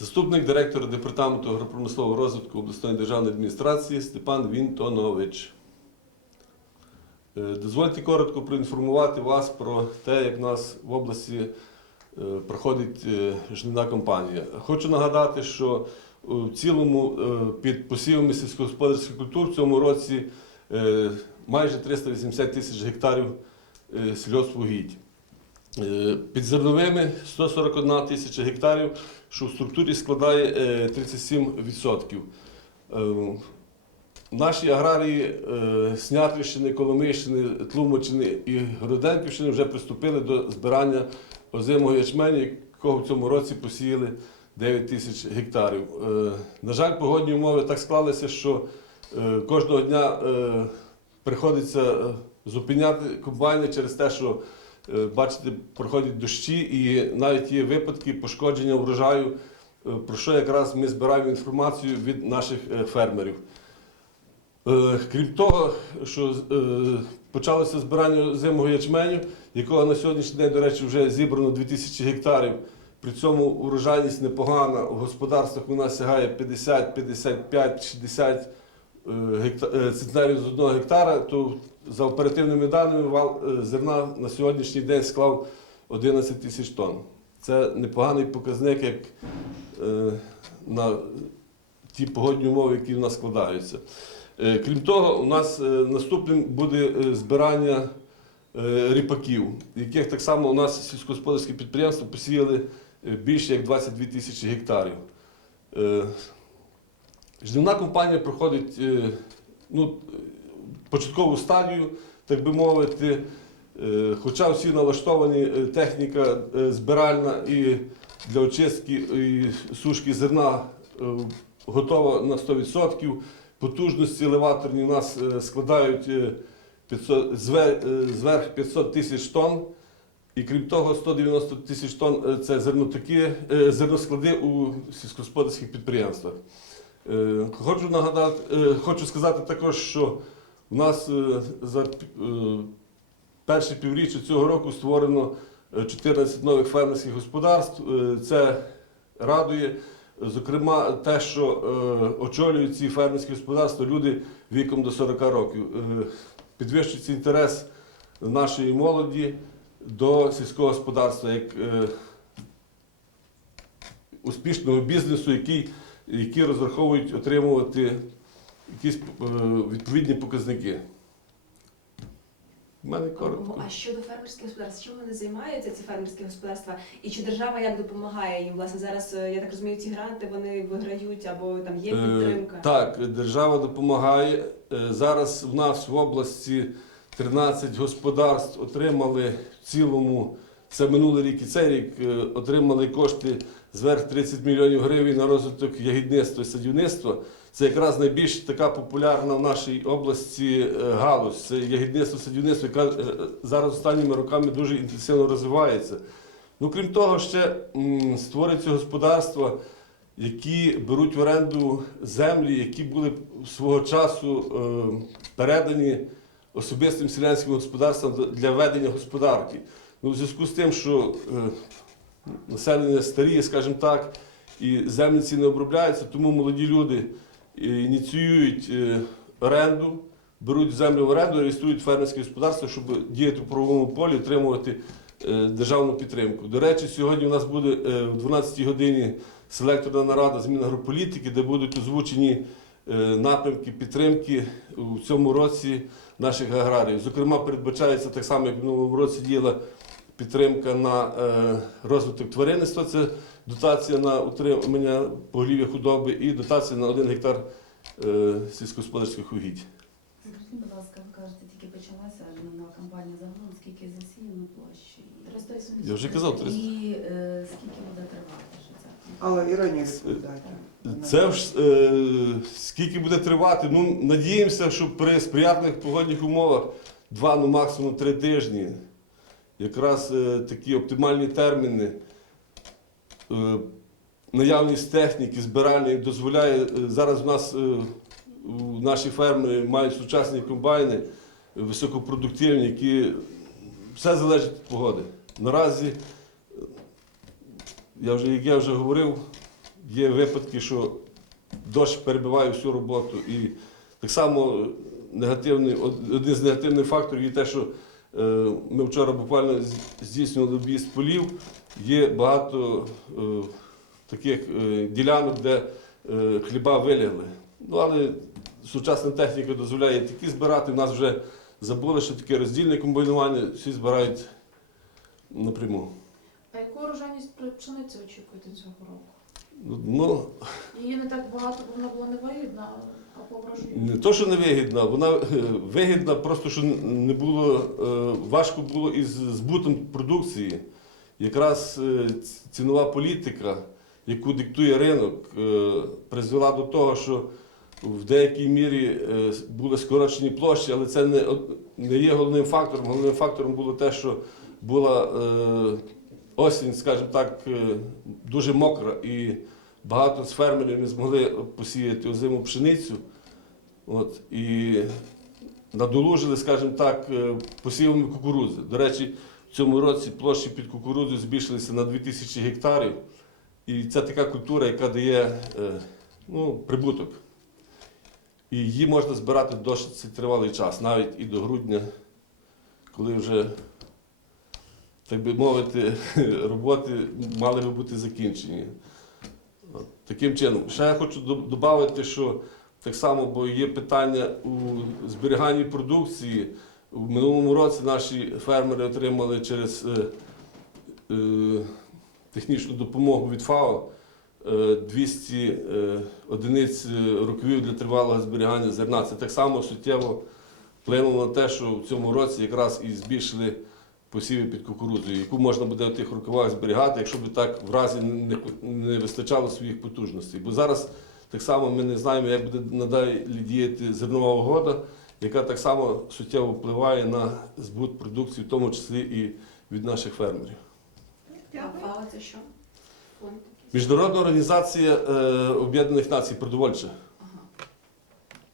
Заступник директора департаменту агропромислового розвитку обласної державної адміністрації Степан Вінтонович. Е, Дозвольте коротко проінформувати вас про те, як в нас в області е, проходить е, жнивна кампанія. Хочу нагадати, що в цілому під посівами сільськогосподарських культур в цьому році майже 380 тисяч гектарів сільгоспугідь. Е, Під зерновими 141 тисяча гектарів, що в структурі складає е, 37%. Е, Наші аграрії е, Снятівщини, Коломийщини, Тлумаччини і Городенківщини вже приступили до збирання озимого ячменю, якого в цьому році посіяли 9 тисяч гектарів. Е, На жаль, погодні умови так склалися, що е, кожного дня е, приходиться е, зупиняти комбайни через те, що е, бачите, проходять дощі, і навіть є випадки пошкодження врожаю, е, про що якраз ми збираємо інформацію від наших е, фермерів. Е, Крім того, що е, почалося збирання зимого ячменю, якого на сьогоднішній день, до речі, вже зібрано 2000 гектарів. При цьому урожайність непогана. У господарствах у нас сягає 50, 55, 60 е, гекта- е, центнерів з одного гектара, то за оперативними даними вал е, зерна на сьогоднішній день склав 11 тисяч тонн. Це непоганий показник, як е, на ті погодні умови, які в нас складаються. Е, Крім того, у нас е, наступним буде е, збирання е, ріпаків, яких так само у нас сільськогосподарські підприємства посіяли е, більше як 22 тисячі гектарів. Жнивна компанія проходить е, ну, початкову стадію, так би мовити. Е, Хоча всі налаштовані, е, техніка збиральна і для очистки і сушки зерна готова на 100%. Потужності елеваторні у нас складають е, 500, е, зверх 500 тисяч тонн. І крім того, 190 тисяч тонн це зернотаки, е, зерносклади у сільськогосподарських підприємствах. Е, Хочу нагадати, е, хочу сказати також, що у нас е, за перше півріччя цього року створено е, 14 нових фермерських господарств. Це радує. Зокрема, те, що очолюють ці фермерські господарства люди віком до 40 років. Підвищується інтерес нашої молоді до сільського господарства як успішного бізнесу, який, які розраховують отримувати якісь е, відповідні показники. У мене коротко. А щодо фермерських господарств, чим вони займаються, ці фермерські господарства? І чи держава як допомагає їм? Власне, зараз е, я так розумію, ці гранти вони виграють або там є Е, підтримка? Так, держава допомагає. Е, Зараз в нас в області 13 господарств отримали в цілому, це минулий рік і цей рік, е, отримали кошти зверх 30 мільйонів гривень на розвиток ягідництва і садівництва. Це якраз найбільш така популярна в нашій області е, галузь. Це ягідництво, садівництво, яка е, зараз останніми роками дуже інтенсивно розвивається. Ну, крім того, ще створюються господарства, які беруть в оренду землі, які були свого часу передані особистим селянським господарствам для ведення господарки. Ну, в зв'язку з тим, що е, населення старіє, скажімо так, і землі ці не обробляються, тому молоді люди е, ініціюють е, оренду, беруть землю в оренду, реєструють фермерське господарство, щоб діяти в правовому полі, отримувати е, державну підтримку. До речі, сьогодні у нас буде е, в 12 годині селекторна нарада з Мінагрополітики, де будуть озвучені е, напрямки підтримки у цьому році наших аграріїв. Зокрема, передбачається так само, як в минулому році діяла підтримка на е, розвиток тваринництва, це дотація на утримання поголів'я худоби і дотація на 1 гектар е, сільськогосподарських угідь. Скажіть, будь ласка, ви кажете, тільки почалася жнивна кампанія загалом, скільки засіяно площі? 380. Я вже казав, 300. І е, скільки буде тривати що? Але і раніше. Це ж е, скільки буде тривати? Ну, надіємося, що при сприятливих погодних умовах два, ну максимум три тижні. Якраз е, такі оптимальні терміни. Е, наявність техніки збиральної дозволяє. е, зараз в нас у наші ферми мають сучасні комбайни високопродуктивні, які все залежить від погоди. Наразі, я вже, як я вже говорив, є випадки, що дощ перебиває всю роботу. І так само негативний, один з негативних факторів є те, що ми вчора буквально здійснювали об'їзд полів. Є багато е, таких е, ділянок, де е, хліба вилягли. Ну, але сучасна техніка дозволяє такі збирати. У нас вже забули, що таке роздільне комбінування, всі збирають напряму. А яку урожайність пшениці очікуєте цього року? Ну, Її не так багато, бо вона була невигідна, а по не то, що не вигідна, вона е, вигідна, просто що не було, е, важко було із збутом продукції. Якраз е, ц- цінова політика, яку диктує ринок, е, призвела до того, що в деякій мірі е, були скорочені площі, але це не, од- не є головним фактором. Головним фактором було те, що була е, осінь, скажімо так, е, дуже мокра, і багато з фермерів не змогли посіяти озиму пшеницю. От, і надолужили, скажімо так, е, посівами кукурудзи. До речі, в цьому році площі під кукурудзу збільшилися на 2000 гектарів. І це така культура, яка дає е, ну, прибуток. І її можна збирати досить тривалий час, навіть і до грудня, коли вже, так би мовити, роботи мали би бути закінчені. От, таким чином. Ще я хочу додати, що так само, бо є питання у зберіганні продукції. У минулому році наші фермери отримали через е, е, технічну допомогу від ФАО е, 200 е, одиниць е, рукавів для тривалого зберігання зерна. Це так само суттєво вплинуло на те, що в цьому році якраз і збільшили посіви під кукурудзою, яку можна буде в тих рукавах зберігати, якщо б так в разі не, не вистачало своїх потужностей. Бо зараз так само ми не знаємо, як буде надалі діяти зернова угода, яка так само суттєво впливає на збут продукції, в тому числі і від наших фермерів. Міжнародна організація е, Об'єднаних Націй продовольча.